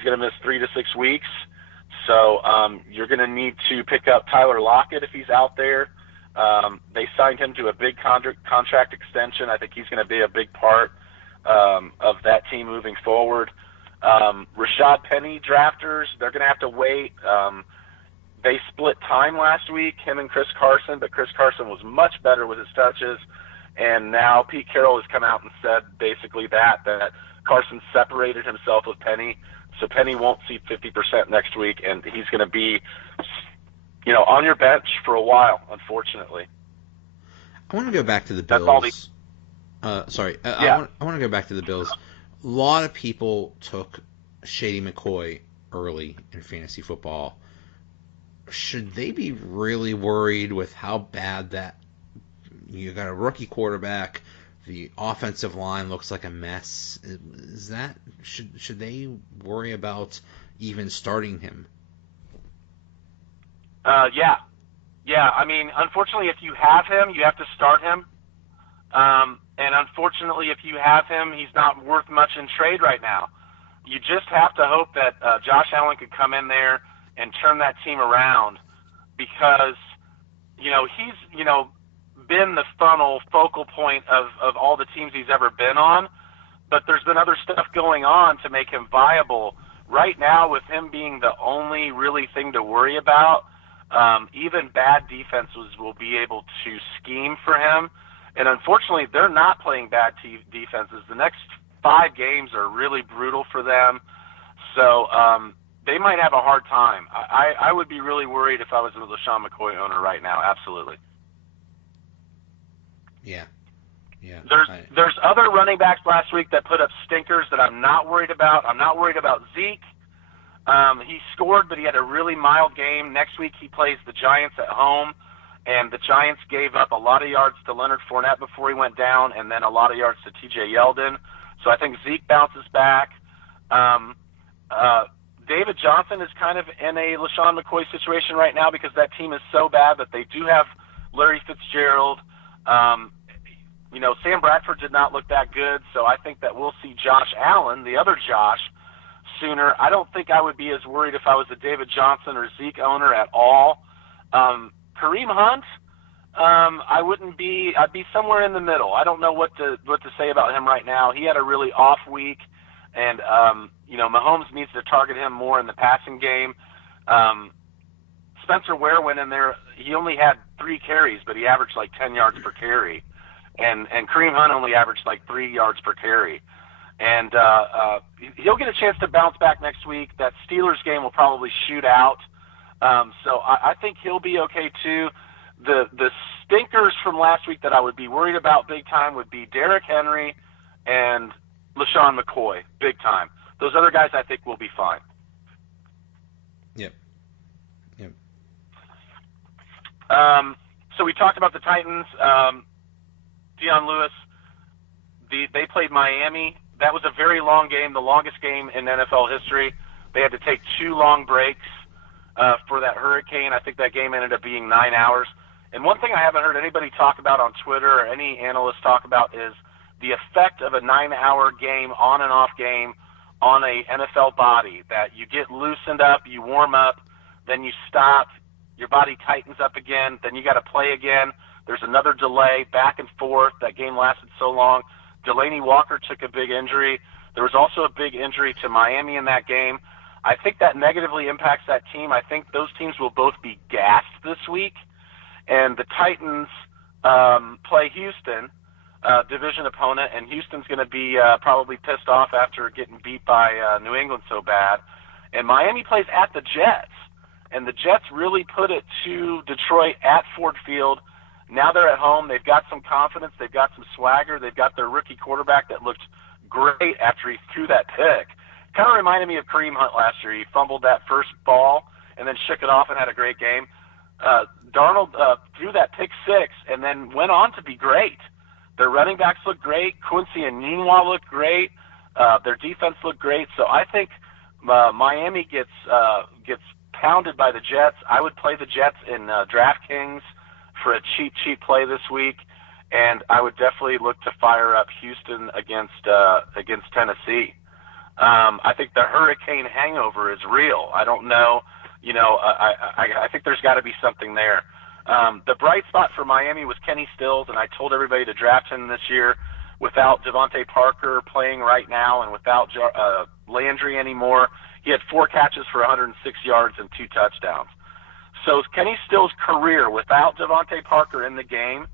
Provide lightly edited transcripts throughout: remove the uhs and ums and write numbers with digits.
he's going to miss 3 to 6 weeks. So you're going to need to pick up Tyler Lockett if he's out there. They signed him to a big contract extension. I think he's going to be a big part of that team moving forward. Rashad Penny drafters, they're going to have to wait. They split time last week, him and Chris Carson, but Chris Carson was much better with his touches. And now Pete Carroll has come out and said basically that Carson separated himself with Penny, so Penny won't see 50% next week, and he's going to be, on your bench for a while, unfortunately. I want to go back to the Bills. That's all I want to go back to the Bills. A lot of people took Shady McCoy early in fantasy football. Should they be really worried with how bad that you got a rookie quarterback? The offensive line looks like a mess. Should they worry about even starting him? Yeah. I mean, unfortunately, if you have him, you have to start him. And unfortunately, if you have him, he's not worth much in trade right now. You just have to hope that Josh Allen could come in there and turn that team around, because he's been the focal point of all the teams he's ever been on, but there's been other stuff going on to make him viable. Right now, with him being the only really thing to worry about, even bad defenses will be able to scheme for him. And unfortunately, they're not playing bad defenses. The next 5 games are really brutal for them. So they might have a hard time. I would be really worried if I was a LeSean McCoy owner right now. Absolutely. Yeah. There's other running backs last week that put up stinkers that I'm not worried about. I'm not worried about Zeke. He scored, but he had a really mild game. Next week he plays the Giants at home, and the Giants gave up a lot of yards to Leonard Fournette before he went down, and then a lot of yards to T.J. Yeldon. So I think Zeke bounces back. David Johnson is kind of in a LeSean McCoy situation right now because that team is so bad that they do have Larry Fitzgerald. Sam Bradford did not look that good, so I think that we'll see Josh Allen, the other Josh, sooner. I don't think I would be as worried if I was a David Johnson or Zeke owner at all. Kareem Hunt, I'd be somewhere in the middle. I don't know what to say about him right now. He had a really off week, and Mahomes needs to target him more in the passing game. Spencer Ware went in there. He only had 3 carries, but he averaged like 10 yards per carry. And Kareem Hunt only averaged like 3 yards per carry. And he'll get a chance to bounce back next week. That Steelers game will probably shoot out. So I think he'll be okay too. The stinkers from last week that I would be worried about big time would be Derrick Henry and LeSean McCoy, big time. Those other guys I think will be fine. Yep. So we talked about the Titans. Dion Lewis, they played Miami. That was a very long game, the longest game in NFL history. They had to take 2 long breaks for that hurricane. I think that game ended up being 9 hours. And one thing I haven't heard anybody talk about on Twitter or any analyst talk about is the effect of a 9-hour game, on and off game, on a NFL body, that you get loosened up, you warm up, then you stop, your body tightens up again, then you got to play again. There's another delay, back and forth. That game lasted so long. Delaney Walker took a big injury. There was also a big injury to Miami in that game. I think that negatively impacts that team. I think those teams will both be gassed this week. And the Titans play Houston, division opponent, and Houston's going to be probably pissed off after getting beat by New England so bad. And Miami plays at the Jets, and the Jets really put it to Detroit at Ford Field. Now they're at home. They've got some confidence. They've got some swagger. They've got their rookie quarterback that looked great after he threw that pick. Kind of reminded me of Kareem Hunt last year. He fumbled that first ball and then shook it off and had a great game. Darnold threw that pick 6 and then went on to be great. Their running backs look great. Quincy and Neenwa look great. Their defense looked great. So I think Miami gets pounded by the Jets. I would play the Jets in DraftKings for a cheap play this week, and I would definitely look to fire up Houston against Tennessee. I think the hurricane hangover is real. I don't know. I think there's got to be something there. The bright spot for Miami was Kenny Stills, and I told everybody to draft him this year without Devontae Parker playing right now and without Landry anymore. He had 4 catches for 106 yards and 2 touchdowns. So Kenny Stills' career without Devontae Parker in the game,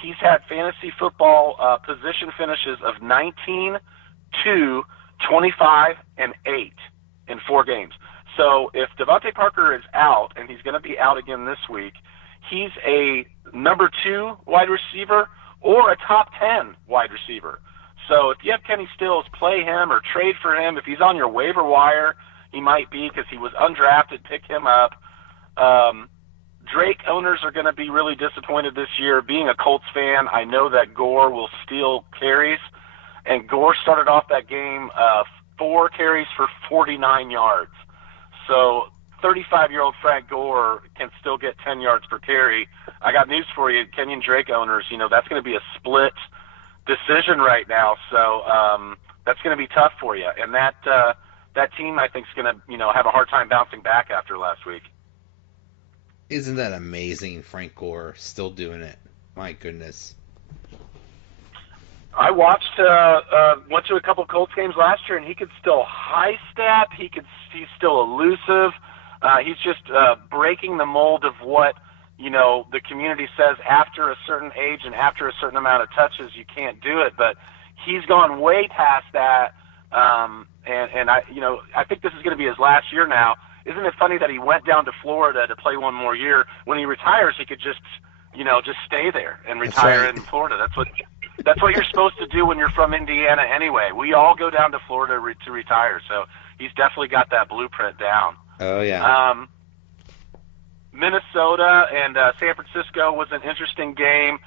he's had fantasy football position finishes of 19, 2, 25, and 8 in 4 games. So if Devontae Parker is out, and he's going to be out again this week, he's a number 2 wide receiver or a top 10 wide receiver. So if you have Kenny Stills, play him or trade for him. If he's on your waiver wire, he might be because he was undrafted. Pick him up. Drake owners are going to be really disappointed this year. Being a Colts fan, I know that Gore will steal carries, and Gore started off that game 4 carries for 49 yards. So 35-year-old Frank Gore can still get 10 yards per carry. I got news for you, Kenyon Drake owners. That's going to be a split decision right now. So that's going to be tough for you. And that team, I think, is going to have a hard time bouncing back after last week. Isn't that amazing? Frank Gore still doing it. My goodness. I watched, went to a couple Colts games last year, and he could still high step. He's still elusive. He's just breaking the mold of what, the community says after a certain age and after a certain amount of touches, you can't do it. But he's gone way past that. And I think this is going to be his last year now. Isn't it funny that he went down to Florida to play one more year? When he retires, he could just stay there and retire in Florida. That's what you're supposed to do when you're from Indiana anyway. We all go down to Florida to retire, so he's definitely got that blueprint down. Oh, yeah. Minnesota and San Francisco was an interesting game.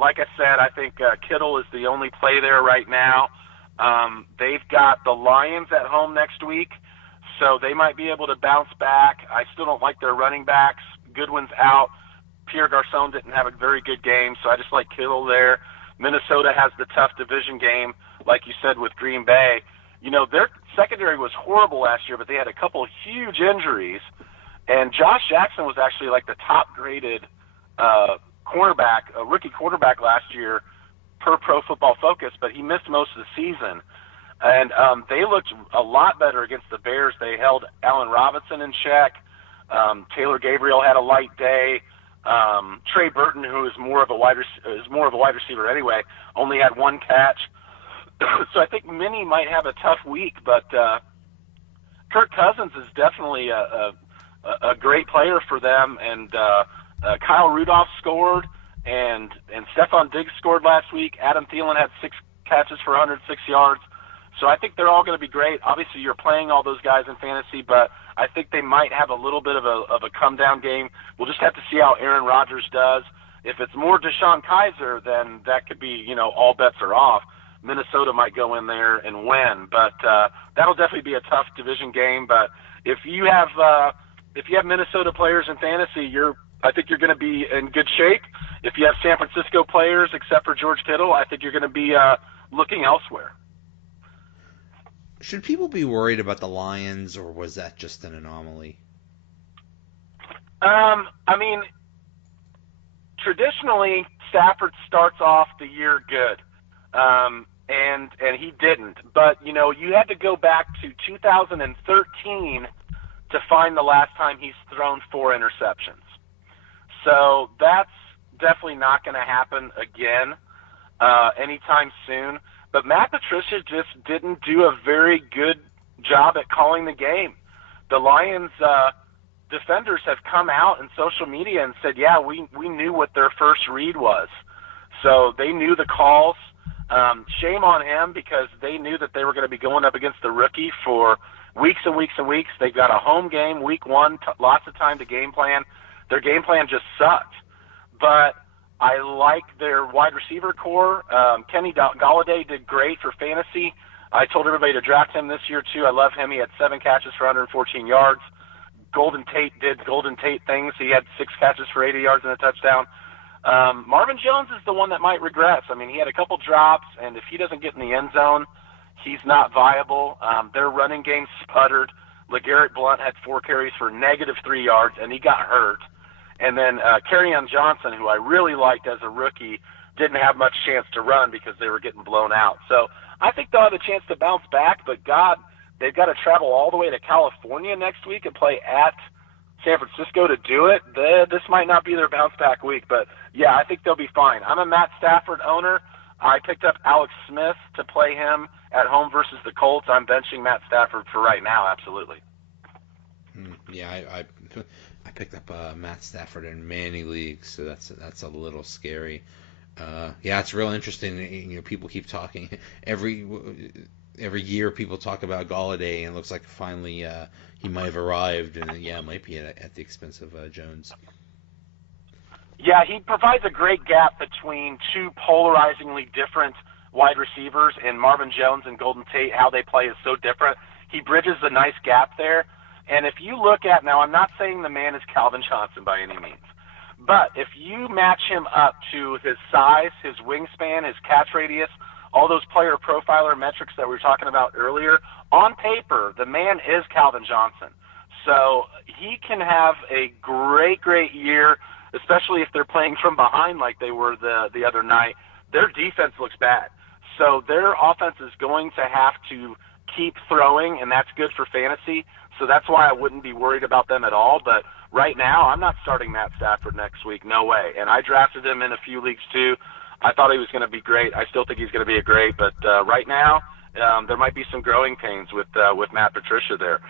Like I said, I think Kittle is the only play there right now. They've got the Lions at home next week, so they might be able to bounce back. I still don't like their running backs. Goodwin's out. Pierre Garçon didn't have a very good game, so I just like Kittle there. Minnesota has the tough division game, like you said, with Green Bay. Their secondary was horrible last year, but they had a couple huge injuries. And Josh Jackson was actually like the top-graded cornerback, a rookie quarterback last year per Pro Football Focus, but he missed most of the season. And they looked a lot better against the Bears. They held Allen Robinson in check. Taylor Gabriel had a light day. Trey Burton, who is more of a wide receiver anyway, only had 1 catch. So I think Minnie might have a tough week, but Kirk Cousins is definitely a great player for them. And Kyle Rudolph scored, and Stephon Diggs scored last week. Adam Thielen had 6 catches for 106 yards. So I think they're all going to be great. Obviously, you're playing all those guys in fantasy, but I think they might have a little bit of a come-down game. We'll just have to see how Aaron Rodgers does. If it's more Deshaun Kaiser, then that could be, all bets are off. Minnesota might go in there and win, but that'll definitely be a tough division game. But if you have Minnesota players in fantasy, I think you're going to be in good shape. If you have San Francisco players, except for George Kittle, I think you're going to be looking elsewhere. Should people be worried about the Lions, or was that just an anomaly? Traditionally, Stafford starts off the year good, and he didn't. But, you had to go back to 2013 to find the last time he's thrown 4 interceptions. So that's definitely not going to happen again anytime soon. But Matt Patricia just didn't do a very good job at calling the game. The Lions defenders have come out in social media and said, yeah, we knew what their first read was. So they knew the calls. Shame on him, because they knew that they were going to be going up against the rookie for weeks and weeks and weeks. They've got a home game, week 1, lots of time to game plan. Their game plan just sucked. But I like their wide receiver core. Kenny Golladay did great for fantasy. I told everybody to draft him this year, too. I love him. He had 7 catches for 114 yards. Golden Tate did Golden Tate things. He had 6 catches for 80 yards and a touchdown. Marvin Jones is the one that might regress. He had a couple drops, and if he doesn't get in the end zone, He's not viable. Their running game sputtered. LeGarrette Blount had 4 carries for -3 yards, and he got hurt. And then Kerryon Johnson, who I really liked as a rookie, didn't have much chance to run because they were getting blown out. So I think they'll have a chance to bounce back, but God, they've got to travel all the way to California next week and play at San Francisco to do it. This might not be their bounce back week, but yeah, I think they'll be fine. I'm a Matt Stafford owner. I picked up Alex Smith to play him at home versus the Colts. I'm benching Matt Stafford for right now, absolutely. Yeah, I picked up Matt Stafford in many leagues, so that's a little scary. Yeah, it's real interesting. You know, people keep talking every year. People talk about Galladay, and it looks like finally he might have arrived, and yeah, it might be at the expense of Jones. Yeah, he provides a great gap between two polarizingly different wide receivers, and Marvin Jones and Golden Tate. How they play is so different. He bridges a nice gap there. And if you look at, now I'm not saying the man is Calvin Johnson by any means, but if you match him up to his size, his wingspan, his catch radius, all those player profiler metrics that we were talking about earlier, on paper, the man is Calvin Johnson. So he can have a great, great year, especially if they're playing from behind like they were the other night. Their defense looks bad. So their offense is going to have to keep throwing, and that's good for fantasy. So that's why I wouldn't be worried about them at all. But right now, I'm not starting Matt Stafford next week. No way. And I drafted him in a few leagues too. I thought he was going to be great. I still think he's going to be a great. But right now, there might be some growing pains with Matt Patricia there.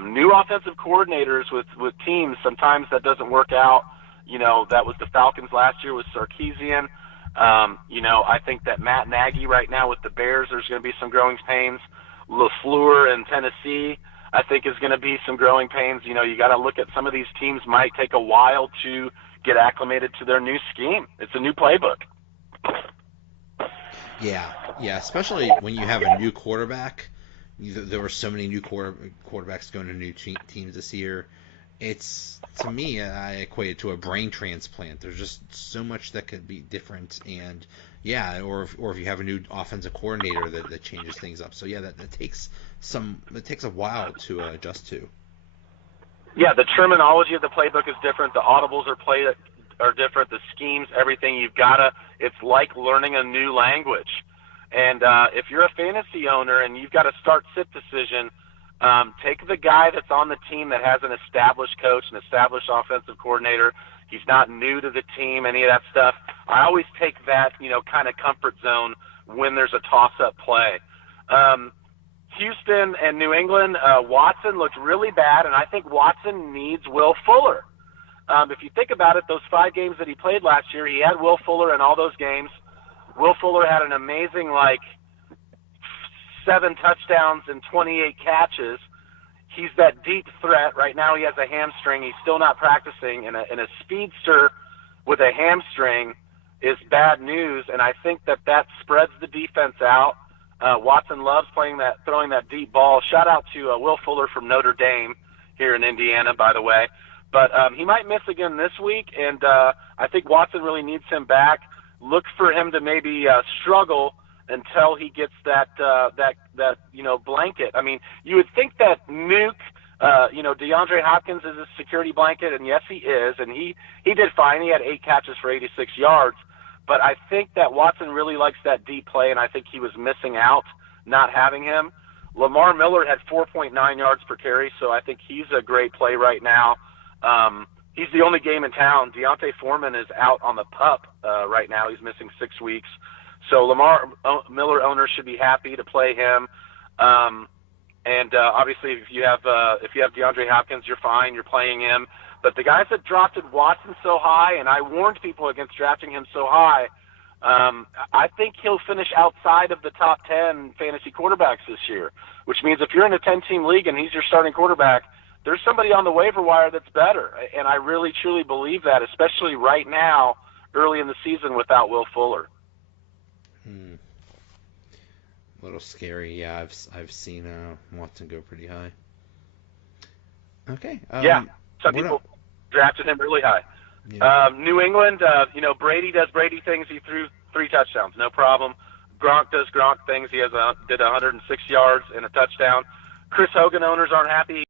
New offensive coordinators with teams, sometimes that doesn't work out. You know, that was the Falcons last year with Sarkisian. You know, I think that Matt Nagy right now with the Bears, there's going to be some growing pains. LaFleur in Tennessee, I think is going to be some growing pains. You know, you got to look at some of these teams might take a while to get acclimated to their new scheme. It's a new playbook. Yeah, especially when you have a new quarterback. There were so many new quarterbacks going to new teams this year. It's, to me, I equate it to a brain transplant. There's just so much that could be different, and yeah, or if you have a new offensive coordinator that changes things up. So yeah, that takes a while to adjust to. Yeah, the terminology of the playbook is different. The audibles are different. The schemes, everything it's like learning a new language. And if you're a fantasy owner and you've got a start-sit decision, take the guy that's on the team that has an established coach, an established offensive coordinator. He's not new to the team, any of that stuff. I always take that, kind of comfort zone when there's a toss-up play. Houston and New England, Watson looked really bad, and I think Watson needs Will Fuller. If you think about it, those 5 games that he played last year, he had Will Fuller in all those games. Will Fuller had an amazing, 7 touchdowns and 28 catches. He's that deep threat. Right now he has a hamstring. He's still not practicing, and a speedster with a hamstring is bad news, and I think that spreads the defense out. Watson loves throwing that deep ball. Shout out to Will Fuller from Notre Dame here in Indiana, by the way. But he might miss again this week, and I think Watson really needs him back. Look for him to maybe struggle until he gets that blanket. I mean, you would think that Nuke, DeAndre Hopkins is a security blanket, and yes, he is, and he did fine. He had 8 catches for 86 yards. But I think that Watson really likes that deep play, and I think he was missing out not having him. Lamar Miller had 4.9 yards per carry, so I think he's a great play right now. He's the only game in town. Deontay Foreman is out on the PUP right now. He's missing 6 weeks. So Lamar Miller owners should be happy to play him. And obviously, if you have DeAndre Hopkins, you're fine. You're playing him. But the guys that drafted Watson so high, and I warned people against drafting him so high, I think he'll finish outside of the top 10 fantasy quarterbacks this year, which means if you're in a 10-team league and he's your starting quarterback, there's somebody on the waiver wire that's better. And I really, truly believe that, especially right now, early in the season without Will Fuller. A little scary. Yeah, I've seen Watson go pretty high. Okay. Yeah, some people drafted him really high. Yeah. New England, Brady does Brady things. He threw 3 touchdowns, no problem. Gronk does Gronk things. He did 106 yards and a touchdown. Chris Hogan owners aren't happy.